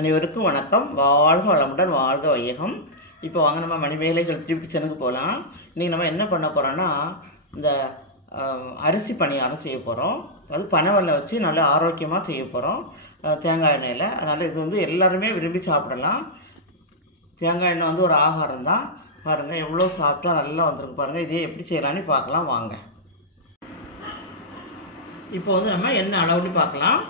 அனைவருக்கும் வணக்கம். வாழ்க வளமுடன், வாழ்க வையகம். இப்போ வாங்க நம்ம மணிமேகலை ஹெல்த் கிச்சனுக்கு போகலாம். இன்றைக்கி நம்ம என்ன பண்ண போகிறோன்னா, இந்த அரிசி பணியாரம் செய்ய போகிறோம். அது பனவெல்லம் வச்சு நல்லா ஆரோக்கியமாக செய்ய போகிறோம், தேங்காய் எண்ணெயில். அதனால் இது வந்து எல்லாருமே விரும்பி சாப்பிடலாம். தேங்காய் எண்ணெய் வந்து ஒரு ஆகாரம் தான். பாருங்கள் எவ்வளோ சாப்பிட்டா நல்லா வந்திருக்கு பாருங்கள். இதே எப்படி செய்யலான்னு பார்க்கலாம் வாங்க. இப்போ வந்து நம்ம என்ன அளவுன்னு பார்க்கலாம்.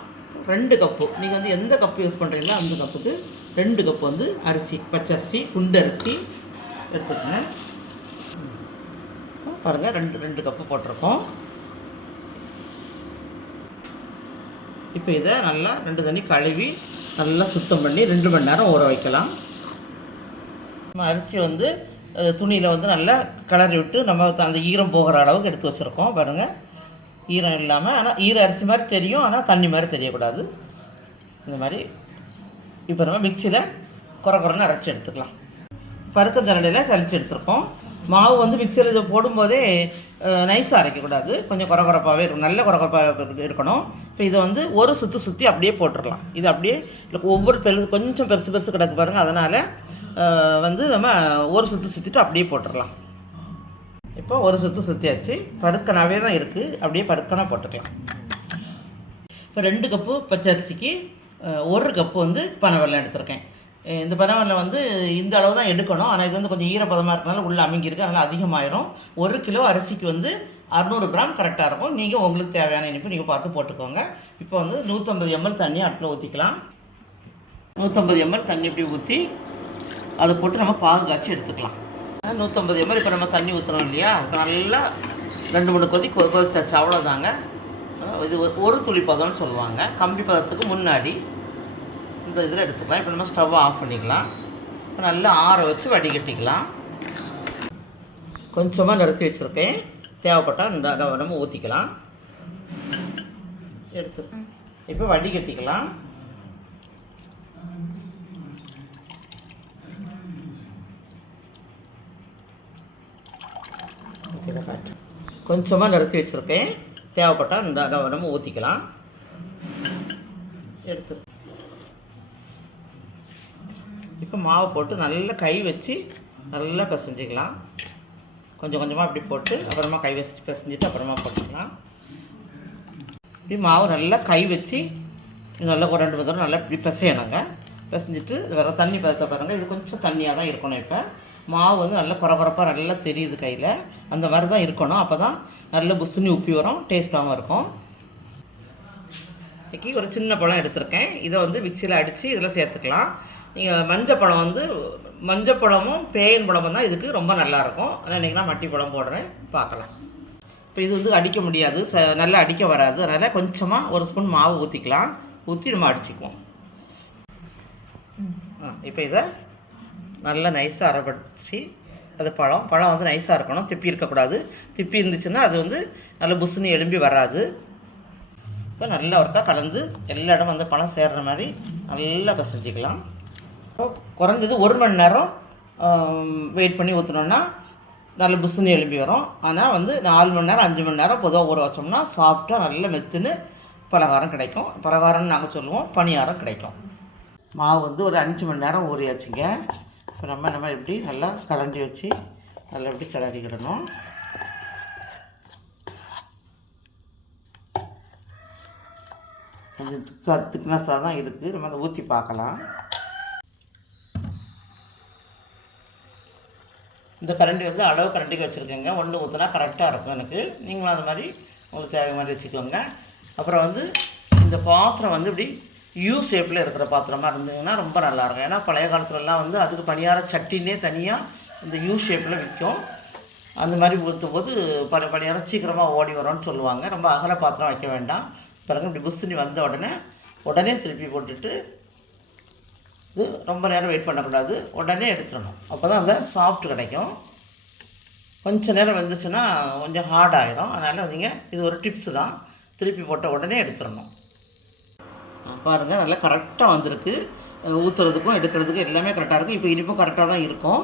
2 கப்பு, நீங்கள் வந்து எந்த கப்பு யூஸ் பண்ணுறீங்களோ அந்த கப்புக்கு 2 கப்பு வந்து அரிசி, பச்சரிசி, குண்டு அரிசி எடுத்துக்கோங்க. பாருங்கள் 2 கப்பு போட்டிருக்கோம். இப்போ இதை நல்லா 2 தண்ணி கழுவி நல்லா சுத்தம் பண்ணி 2 மணி நேரம் ஊற வைக்கலாம். நம்ம அரிசி வந்து துணியில் வந்து நல்லா கிளறி விட்டு நம்ம அந்த ஈரம் போகிற அளவுக்கு எடுத்து வச்சுருக்கோம். பாருங்கள், ஈரம் இல்லாமல், ஆனால் ஈர அரிசி மாதிரி தெரியும், ஆனால் தண்ணி மாதிரி தெரியக்கூடாது. இந்த மாதிரி இப்போ நம்ம மிக்சியில் குறைன்னு அரைச்சி எடுத்துக்கலாம். பருக்க ஜல்லடையில் சலிச்சு எடுத்துருக்கோம். மாவு வந்து மிக்சியில் இதை போடும்போதே நைஸாக அரைக்கக்கூடாது, கொஞ்சம் குறப்பாகவே இருக்கும், நல்ல குறப்பாக இருக்கணும். இப்போ இதை வந்து ஒரு சுற்றி அப்படியே போட்டுடலாம். இது அப்படியே ஒவ்வொரு கொஞ்சம் பெருசு கிடக்கு பாருங்கள், அதனால் வந்து நம்ம ஒரு சுற்றிட்டு அப்படியே போட்டுடலாம். இப்போ ஒரு சுற்றியாச்சு. பருக்கனாவே தான் இருக்குது, அப்படியே பருக்கனாக போட்டுக்கலாம். இப்போ 2 கப்பு பச்சரிசிக்கு 1 கப்பு வந்து பனவெல்லம் எடுத்திருக்கேன். இந்த பனவெல்லம் வந்து இந்த அளவு தான் எடுக்கணும், ஆனால் இது வந்து கொஞ்சம் ஈரப்பதமாக இருக்கனால உள்ளே அமுங்கியிருக்கு, அதனால் அதிகமாயிரும். 1 கிலோ அரிசிக்கு வந்து 600 கிராம் கரெக்டாக இருக்கும். நீங்கள் உங்களுக்கு தேவையான இனிப்பு நீங்கள் பார்த்து போட்டுக்கோங்க. இப்போ வந்து 150 ml தண்ணி அடுப்பில் ஊற்றிக்கலாம். 150 ml தண்ணி இப்படி ஊற்றி அதை போட்டு நம்ம பாகு காய்ச்சி எடுத்துக்கலாம். 150 ml இப்போ நம்ம தண்ணி ஊற்றுறோம் இல்லையா, இப்போ நல்லா 2-3 கொதிச்சாச்சு, அவ்வளோதாங்க. இது ஒரு துளி பதம்னு சொல்லுவாங்க, கம்பி பதத்துக்கு முன்னாடி இந்த இதில் எடுத்துக்கலாம். இப்போ நம்ம ஸ்டவ்வை ஆஃப் பண்ணிக்கலாம். இப்போ நல்லா ஆற வச்சு வடிகட்டிக்கலாம். கொஞ்சமாக நிறுத்தி வச்சுருக்கேன், தேவைப்பட்டால் நம்ம ஊற்றிக்கலாம். எடுத்து இப்போ வடிகட்டிக்கலாம். கொஞ்சமாக நிறுத்தி வச்சுருக்கேன், தேவைப்பட்டால் நம்ம ஊற்றிக்கலாம். எடுத்து இப்போ மாவு போட்டு நல்லா கை வச்சு நல்லா பிசைஞ்சிக்கலாம். கொஞ்சமாக அப்படி போட்டு அப்புறமா கை வச்சு பிசைஞ்சிட்டு அப்புறமா போட்டுக்கலாம். இப்படி மாவு நல்லா கை வச்சு நல்லா ஒரு 2 தடவை நல்லா இப்படி பிசையணுங்க. பிசைஞ்சிட்டு வேறு தண்ணி பதத்தை பாருங்கள், இது கொஞ்சம் தண்ணியாக தான் இருக்கணும். இப்போ மாவு வந்து நல்லா குறப்பாக நல்லா தெரியுது கையில், அந்த மாதிரி தான் இருக்கணும். அப்போ தான் நல்ல புஸ்ஸுன்னு உப்பி வரும், டேஸ்ட்டாகவும் இருக்கும். இன்றைக்கி ஒரு சின்ன பழம் எடுத்திருக்கேன், இதை வந்து மிக்சியில் அடித்து இதில் சேர்த்துக்கலாம். நீங்கள் மஞ்சள் பழமும் பேயன் பழமும் தான் இதுக்கு ரொம்ப நல்லாயிருக்கும். ஆனால் இன்றைக்கி நான் மட்டி பழம் போடுறேன், பார்க்கலாம். இப்போ இது வந்து அடிக்க முடியாது, நல்லா அடிக்க வராது. அதனால் கொஞ்சமாக 1 ஸ்பூன் மாவு ஊற்றிக்கலாம். ஊற்றி நம்ம அடிச்சுக்குவோம். இப்போ இதை நல்லா நைஸாக அரைப்படிச்சு, அது பழம் வந்து நைஸாக இருக்கணும், திப்பி இருக்கக்கூடாது. திப்பி இருந்துச்சுன்னா அது வந்து நல்லா புஸ்ஸுன்னு எழும்பி வராது. இப்போ நல்லா ஒருக்கா கலந்து எல்லா இடம் வந்து பழம் சேர்கிற மாதிரி நல்லா பிசைஞ்சிக்கலாம். இப்போ குறைஞ்சது 1 மணி நேரம் வெயிட் பண்ணி ஊற்றினோன்னா நல்ல புஸ்ஸுன்னு எழும்பி வரும். ஆனால் வந்து 4 மணி நேரம் 5 மணி நேரம் பொதுவாக ஊற வச்சோம்னா சாஃப்டாக நல்ல மெத்துன்னு பலகாரம் கிடைக்கும். பலகாரம்னு நாங்கள் சொல்லுவோம், பணியாரம் கிடைக்கும். மாவு வந்து ஒரு 5 மணி நேரம் ஊறியாச்சுங்க. இப்போ நம்ம இப்படி நல்லா கலண்டி வச்சு நல்லா இப்படி கிளறிக்கிடணும். கொஞ்சம் திக்னஸாக தான் இருக்குது, நம்ம அதை ஊற்றி பார்க்கலாம். இந்த கரண்டி வந்து அளவு கரண்டிக்கு வச்சுருக்கேங்க, 1 ஊற்றினா கரெக்டாக இருக்கும் எனக்கு. நீங்களும் அது மாதிரி உங்களுக்கு தேவை மாதிரி வச்சுக்கோங்க. அப்புறம் வந்து இந்த பாத்திரம் வந்து இப்படி யூ ஷேப்பில் இருக்கிற பாத்திரமாக இருந்ததுன்னா ரொம்ப நல்லாயிருக்கும். ஏன்னா பழைய காலத்துலலாம் வந்து அதுக்கு பணியார சட்டினே தனியாக இந்த யூ ஷேப்பில் விற்கும். அந்த மாதிரி ஊற்றும் போது பணியாரம் சீக்கிரமாக ஓடி வரும்னு சொல்லுவாங்க. ரொம்ப அகல பாத்திரம் வைக்க வேண்டாம். பிறகு இப்படி புஸ்ஸுனி வந்த உடனே திருப்பி போட்டுட்டு, இது ரொம்ப நேரம் வெயிட் பண்ணக்கூடாது, உடனே எடுத்துடணும். அப்போ தான் அந்த சாஃப்ட் கிடைக்கும். கொஞ்சம் நேரம் வந்துச்சுன்னா கொஞ்சம் ஹார்ட் ஆகிடும். அதனால் நீங்கள் இது ஒரு டிப்ஸு தான், திருப்பி போட்ட உடனே எடுத்துடணும். பாருங்கள் நல்லா கரெக்டாக வந்திருக்கு, ஊற்றுறதுக்கும் எடுக்கிறதுக்கும் எல்லாமே கரெக்டாக இருக்கும். இப்போ இனிப்பும் கரெக்டாக தான் இருக்கும்.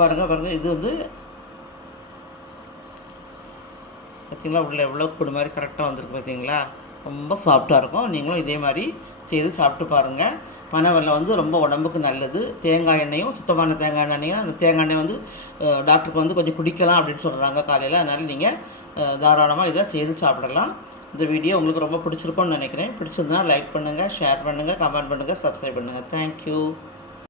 பாருங்கள் இது வந்து பார்த்திங்களா, உள்ள எவ்வளோ கூடு மாதிரி கரெக்டாக வந்திருக்கு பார்த்தீங்களா. ரொம்ப சாஃப்டாக இருக்கும். நீங்களும் இதே மாதிரி செய்து சாப்பிட்டு பாருங்கள். பனைவெல்லம் வந்து ரொம்ப உடம்புக்கு நல்லது. தேங்காய் எண்ணெயும் சுத்தமான தேங்காய் எண்ணெய்னா அந்த தேங்காய் எண்ணெய் வந்து டாக்டருக்கு வந்து கொஞ்சம் குடிக்கலாம் அப்படின்னு சொல்கிறாங்க காலையில். அதனால் நீங்கள் தாராளமாக இதை செய்து சாப்பிடலாம். இந்த வீடியோ உங்களுக்கு ரொம்ப பிடிச்சிருக்கும்னு நினைக்கிறேன். பிடிச்சிருந்தனா லைக் பண்ணுங்கள், ஷேர் பண்ணுங்கள், கமெண்ட் பண்ணுங்கள், சப்ஸ்கிரைப் பண்ணுங்கள். தேங்க்யூ.